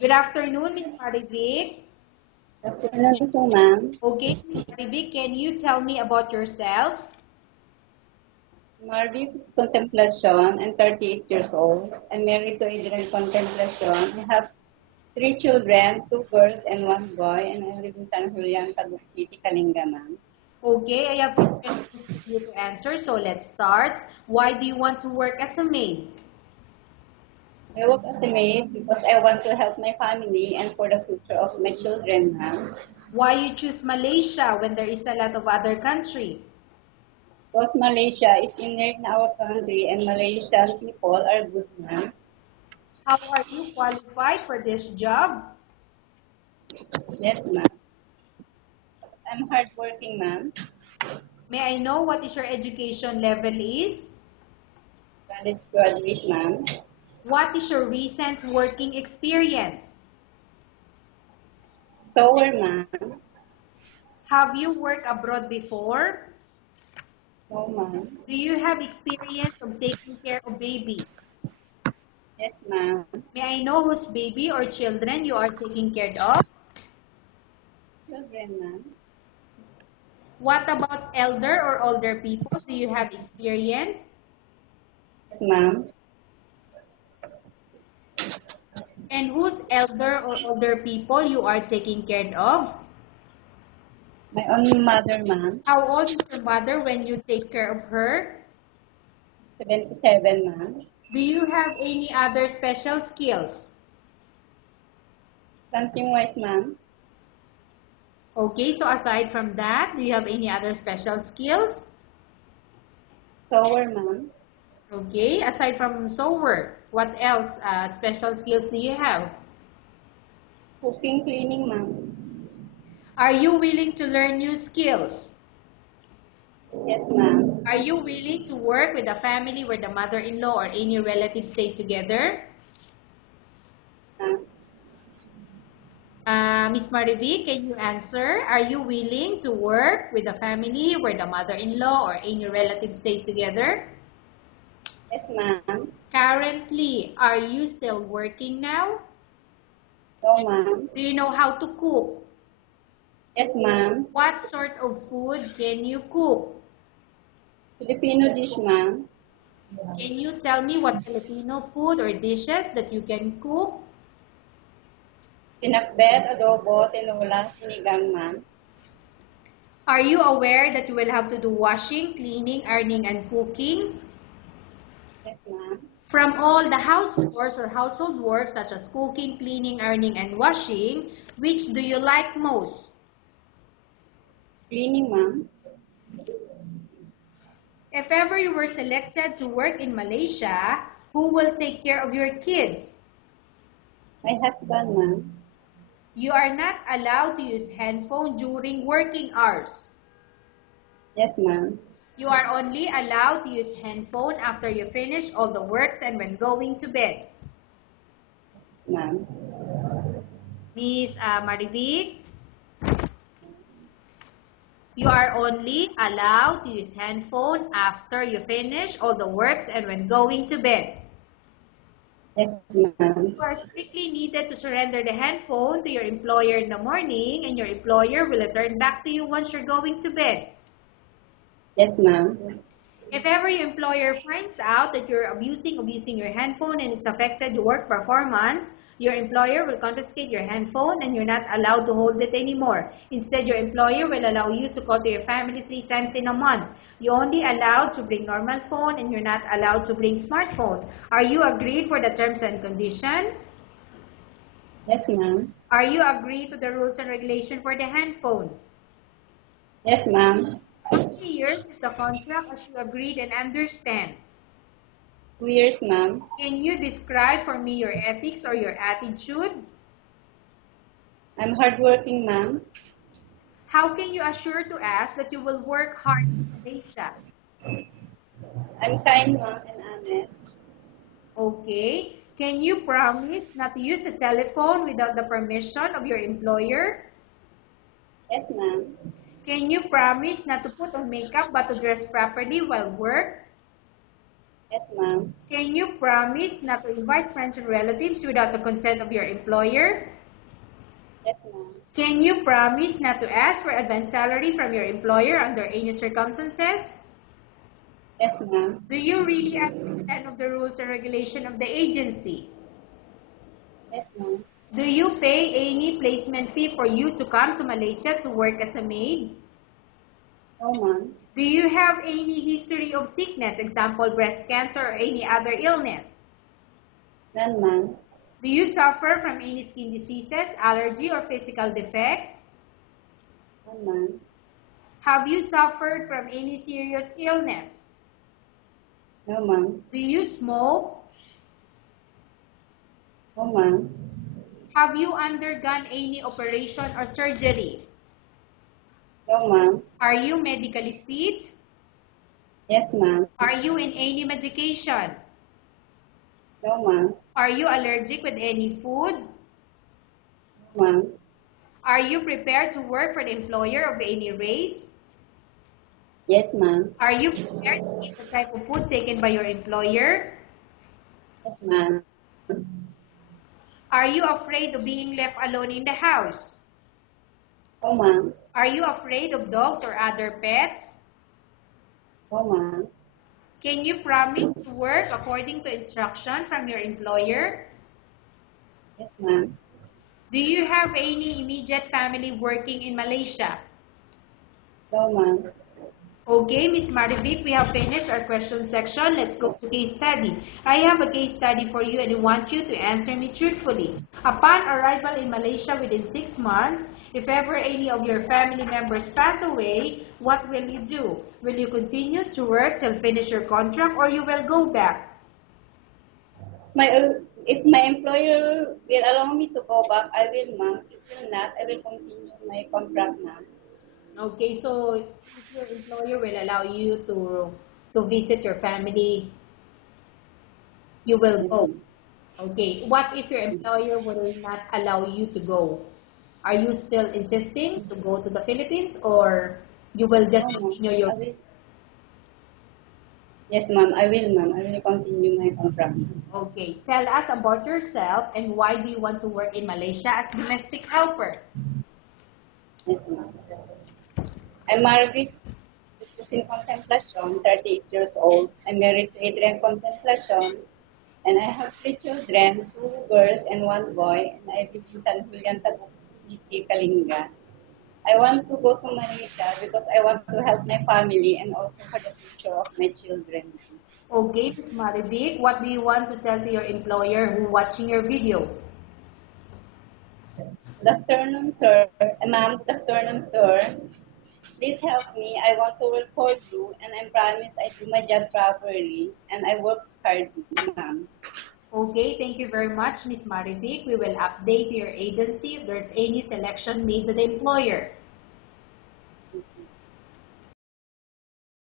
Good afternoon, Miss Marivic. Good afternoon po, ma'am. Okay, Miss Marivic, can you tell me about yourself? Marvic Contemplacion. I'm 38 years old. I'm married to Adrian Contemplacion. I have 3 children, 2 girls and 1 boy, and I live in San Julian, Taguig City, Kalinga, ma'am. Okay, I have few questions for you to answer, so let's start. Why do you want to work as a maid? I work as a maid because I want to help my family and for the future of my children, ma'am. Why you choose Malaysia when there is a lot of other country? Because Malaysia is near in our country and Malaysian people are good, ma'am. How are you qualified for this job? Yes, ma'am. I'm hardworking, ma'am. May I know what is your education level is? College graduate, ma'am. What is your recent working experience? Sower, ma'am. Have you worked abroad before? No, ma'am. Do you have experience of taking care of baby? Yes, ma'am. May I know whose baby or children you are taking care of? Children, ma'am. What about elder or older people? Do you have experience? Yes, ma'am. And whose elder or older people you are taking care of? My own mother, ma'am. How old is your mother when you take care of her? 77, ma'am. Do you have any other special skills? Something wise, ma'am. Okay, so aside from that, do you have any other special skills? Sower, ma'am. Okay, aside from sewer, what else special skills do you have? Cooking, cleaning, ma'am. Are you willing to learn new skills? Yes, ma'am. Are you willing to work with a family where the mother-in-law or any relatives stay together? Ma'am. Miss Marivi, can you answer? Are you willing to work with a family where the mother-in-law or any relatives stay together? Yes, ma'am. Currently, are you still working now? No, ma'am. Do you know how to cook? Yes, ma'am. What sort of food can you cook? Filipino dish, ma'am. Can you tell me what Filipino food or dishes that you can cook? Pinakbet, adobo, tinola, sinigang, ma'am. Are you aware that you will have to do washing, cleaning, ironing, and cooking? Yes, ma'am. From all the house chores or household work such as cooking, cleaning, ironing, and washing, which do you like most? Cleaning, ma'am. If ever you were selected to work in Malaysia, who will take care of your kids? My husband, ma'am. You are not allowed to use handphone during working hours. Yes, ma'am. You are only allowed to use handphone after you finish all the works and when going to bed. Ma'am. Miss Marivic, you are only allowed to use handphone after you finish all the works and when going to bed. Yes, ma'am. You are strictly needed to surrender the handphone to your employer in the morning and your employer will return back to you once you're going to bed. Yes, ma'am. If ever your employer finds out that you're abusing your handphone and it's affected your work performance, your employer will confiscate your handphone and you're not allowed to hold it anymore. Instead, your employer will allow you to call to your family 3 times in a month. You're only allowed to bring normal phone and you're not allowed to bring smartphone. Are you agreed for the terms and condition? Yes, ma'am. Are you agreed to the rules and regulation for the handphone? Yes, ma'am. How many years is the contract as you agreed and understand? 2 years, ma'am. Can you describe for me your ethics or your attitude? I'm hardworking, ma'am. How can you assure to us that you will work hard in Malaysia? I'm kind, ma'am, and honest. Okay. Can you promise not to use the telephone without the permission of your employer? Yes, ma'am. Can you promise not to put on makeup but to dress properly while work? Yes, ma'am. Can you promise not to invite friends and relatives without the consent of your employer? Yes, ma'am. Can you promise not to ask for advance salary from your employer under any circumstances? Yes, ma'am. Do you really understand of the rules and regulation of the agency? Yes, ma'am. Do you pay any placement fee for you to come to Malaysia to work as a maid? No, ma'am. Do you have any history of sickness, example breast cancer or any other illness? None, ma'am. Do you suffer from any skin diseases, allergy or physical defect? None, ma'am. Have you suffered from any serious illness? No, ma'am. Do you smoke? No, ma'am. Have you undergone any operation or surgery? No, ma'am. Are you medically fit? Yes, ma'am. Are you in any medication? No, ma'am. Are you allergic with any food? No, ma'am. Are you prepared to work for the employer of any race? Yes, ma'am. Are you prepared to eat the type of food taken by your employer? Yes, ma'am. Are you afraid of being left alone in the house? No, ma'am. Are you afraid of dogs or other pets? No, ma'am. Can you promise to work according to instruction from your employer? Yes, ma'am. Do you have any immediate family working in Malaysia? No, ma'am. Okay, Miss Marivic, we have finished our question section. Let's go to case study. I have a case study for you and I want you to answer me truthfully. Upon arrival in Malaysia within 6 months, if ever any of your family members pass away, what will you do? Will you continue to work till finish your contract or you will go back? If my employer will allow me to go back, I will, ma'am. If will not, I will continue my contract, ma'am. Okay, so if your employer will allow you to visit your family, you will Yes, go. ma'am. Okay, what if your employer will not allow you to go? Are you still insisting to go to the Philippines or you will just No, ma'am. continue your... I will. Yes, ma'am. I will, ma'am. I will continue my contract. Okay, tell us about yourself and why do you want to work in Malaysia as domestic helper? Yes, ma'am. I'm Marvick in Contemplacion, 38 years old. I'm married to Adrian Contemplacion, and I have three children, two girls and one boy, and I live in San Julian, Taguig City, Kalinga. I want to go to Malaysia because I want to help my family and also for the future of my children. Okay, Ms. Marivic, what do you want to tell to your employer who watching your video? Good afternoon, sir. Ma'am, good afternoon, sir. Please help me. I want to work for you, and I promise I do my job properly, and I work hard, ma'am. Okay, thank you very much, Ms. Marivic. We will update your agency if there's any selection made to the employer.